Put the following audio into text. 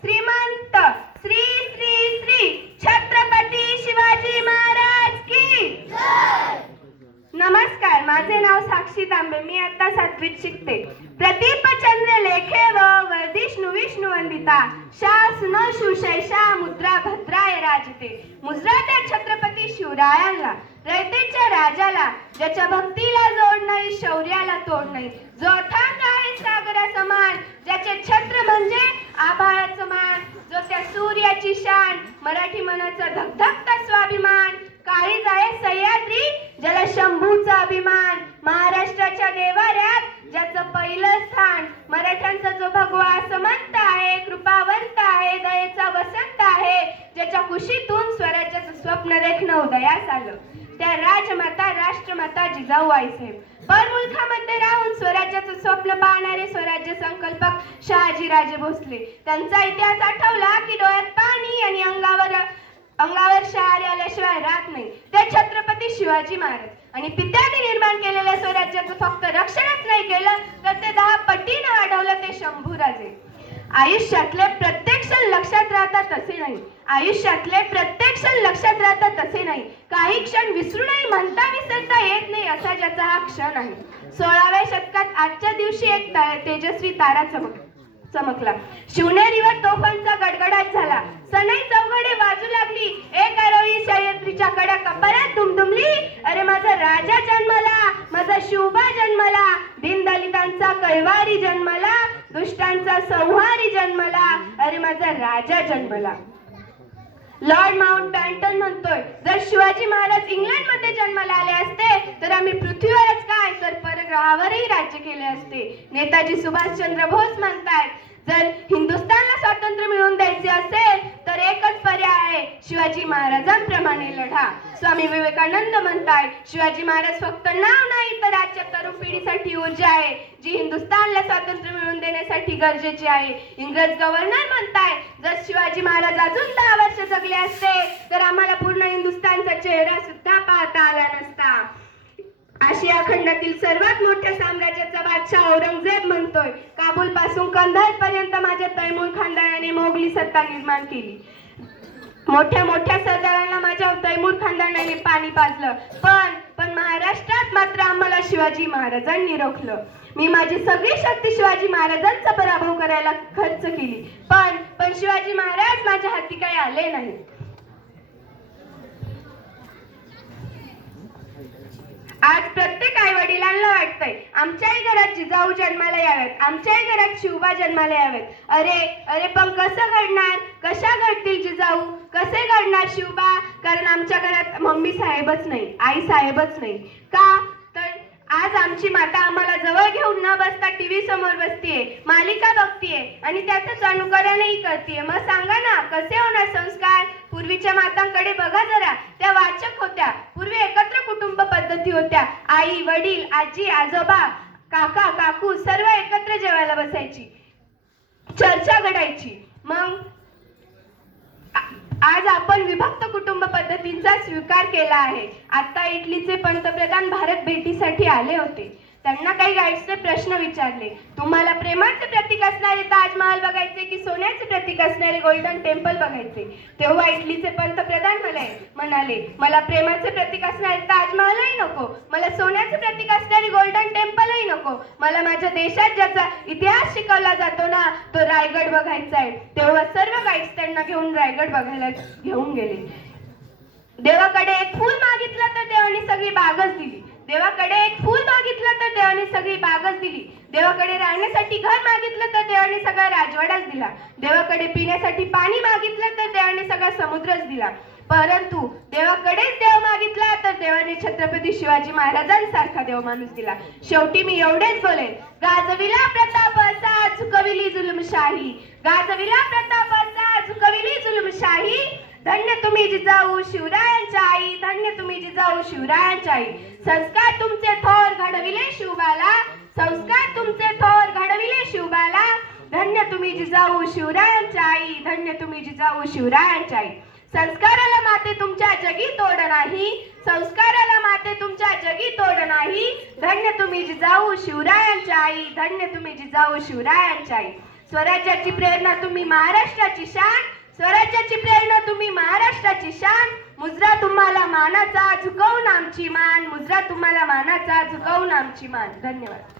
श्रीमंत श्री श्री श्री छत्रपती शिवाजी महाराज की नमस्कार माझे नाव साक्षी तांबे. मी आता सातवीत शिकते. प्रदीपचंद्र लेखे व वर्धिष्णू विष्णु वंदिता. शासन सुशैषा मुद्रा भद्राय राजते. मुद्रा त्या छत्रपती शिवरायांना रयतेच्या राजाला ज्याच्या भक्तीला जोड नाही शौर्याला तोड नाही. जो अथांग आहे सागरा समान ज्याचे छत्र म्हणजे महाराष्ट्राच्या देवाऱ्यात ज्याचं पहिलं स्थान मराठ्यांचा जो भगवा समंत आहे कृपावंत आहे दयेचा वसंत आहे ज्याच्या कुशीतून स्वराज्याचं स्वप्न देखणं उदयास आलं त्या राजमाता राष्ट्रमाता जिजाऊ आईसाहेब परमुलखामध्ये राहून स्वराज्याचं स्वप्न पाहणारे स्वराज्य संकल्पक शहाजीराजे भोसले. त्यांचा इतिहास आठवला की डोळ्यात पाणी आणि अंगावर अंगावर शहर आल्याशिवाय राहत नाही. ते छत्रपती शिवाजी महाराज. आणि पित्याने निर्माण केलेल्या स्वराज्याचं फक्त रक्षणच नाही केलं तर ते दहा पटीनं वाढवलं ते शंभूराजे. आयुष्यातले प्रत्येक क्षण लक्षात राहतात तसे नाही. आयुष्यातले प्रत्येक क्षण लक्षात राहतात तसे नाही. काही क्षण विसरूनही म्हणता विसरता येत नाही असा ज्याचा हा क्षण आहे. सोळाव्या शतकात आजच्या दिवशी एक तेजस्वी तारा चमक चमकला शिवनेरीवर तोफांचा गडगडाट झाला. सनई चौघडे वाजू लागली. एक आरोळी सह्याद्रीच्या कडा कपारात दुमदुमली. अरे माझा राजा जन्मला माझा शिवबा जन्मला दीनदलितांचा कैवारी जन्मला दुष्टांचा संहारी जन्मला अरे माझा राजा जन्मला. लॉर्ड माउंट बॅन्टन म्हणतोय जर शिवाजी महाराज इंग्लंडमध्ये जन्माला आले असते तर आम्ही पृथ्वीवरच काय? तर परग्रहावरही राज्य केले असते. नेताजी सुभाषचंद्र बोस म्हणतायत जर हिंदुस्थानला स्वातंत्र्य मिळवून द्यायचे असेल तर एकच पर्याय आहे शिवाजी महाराजांप्रमाणे लढा. स्वामी विवेकानंद म्हणताय शिवाजी महाराज फक्त नाव नाही तर आजच्या तरुण पिढीसाठी ऊर्जा आहे. जी हिंदुस्थानला स्वातंत्र्य मिळवून देण्यासाठी गरजेची आहे. इंग्रज गव्हर्नर म्हणताय जर शिवाजी महाराज अजून दहा वर्ष जगले असते तर आम्हाला पूर्ण हिंदुस्थानचा चेहरा सुद्धा पाहता आला नसता. आशिया खंडातील सर्वात मोठ्या साम्राज्याचा बादशाह औरंगजेब म्हणतोय. काबूल पासून कंधार पर्यंत माझ्या तैमूर खानदानाने मोगली सत्ता निर्माण केली. मोठ्या मोठ्या सरदारांना माझ्या तैमूर खानदानाने पाणी पाजलं. पण पण महाराष्ट्रात मात्र आम्हाला शिवाजी महाराजांनी रोखलं. मी माझी सगळी शक्ती शिवाजी महाराजांचा पराभव करायला खर्च केली. पण पण शिवाजी महाराज माझ्या हाती काही आले नाही. आज प्रत्येक आई वडिलांना वाटतंय आमच्याही घरात जिजाऊ जन्माला यावेत आमच्याही घरात शिवबा जन्माला यावेत. अरे अरे पण कसं घडणार? कशा घडतील जिजाऊ? कसे घडणार शिवबा? कारण आमच्या घरात मम्मी साहेबच नाही आई साहेबच नाही. का? आज आमची माता आम्हाला जवळ घेऊन न बसता टीव्ही समोर बसतीये मालिका बघतीये आणि त्याचंच अनुकरणही करतीये. मग सांगा ना कसे होणार संस्कार? पूर्वीच्या मातांकडे बघा जरा. त्या वाचक होत्या. पूर्वी एकत्र कुटुंब पद्धती होत्या. आई वडील आजी आजोबा काका काकू सर्व एकत्र जेवायला बसायची. चर्चा घडायची. मग आज आपण विभक्त स्वीकार केला आहे. आता इटलीचे पंतप्रधान भारत भेटीसाठी आले होते. त्यांना काही गाईड्सने प्रश्न विचारले. तुम्हाला प्रेमाचे प्रतीक असणारे ताजमहाल बघायचे की सोन्याचे प्रतीक असणारे गोल्डन टेम्पल बघायचे? तेव्हा इटलीचे पंतप्रधान म्हणाले म्हणाले मला प्रेमाचे प्रतीक असणारे ताजमहालही नको. मला सोन्याचे प्रतीक असणारे गोल्डन टेम्पलही नको. मला माझ्या देशात ज्याचा इतिहास शिकवला जातो ना तो रायगड बघायचा आहे. तेव्हा सर्व गाईड्स त्यांना घेऊन रायगड बघायला घेऊन गेले. देवाकडे एक फूल मागितलं तर देवाने सगळी बागच दिली. देवाकडे एक फूल मागितलं तर देवाने सगळी बागच दिली. देवाकडे राहण्यासाठी घर मागितलं तर देवाने सगळा राजवाडाच दिला. देवाकडे पिण्यासाठी पाणी मागितलं तर देवाने सगळा समुद्रच दिला. परंतु देवाकडेच देव मागितला तर देवाने छत्रपती शिवाजी महाराजांसारखा देव माणूस दिला. शेवटी मी एवढेच बोलेन. गाजविला प्रताप असा झुकविली जुलमशाही. गाजविला प्रताप असा झुकविली जुलमशाही. धन्य तुम्ही जिजाऊ शिवरायांच्या आई धन्य तुम्ही जिजाऊ शिवरायांच्या आई. संस्कार तुमचे थोर घडविले शिवबाला संस्कार तुमचे थोर घडविले शिवबाला. धन्य तुम्ही जिजाऊ शिवरायांच्या आई धन्य तुम्ही जिजाऊ शिवरायांच्या आई. संस्काराला माते तुमच्या जगी तोड नाही संस्काराला माते तुमच्या जगी तोड नाही. धन्य तुम्ही जिजाऊ शिवरायांच्या आई धन्य तुम्ही जिजाऊ शिवरायांच्या आई. स्वराज्याची प्रेरणा तुम्ही महाराष्ट्राची शान स्वराज्याची प्रेरणा तुम्ही महाराष्ट्राची शान. मुजरा तुम्हाला मानाचा झुकवून आमची मान. मुजरा तुम्हाला मानाचा झुकवून आमची मान. धन्यवाद.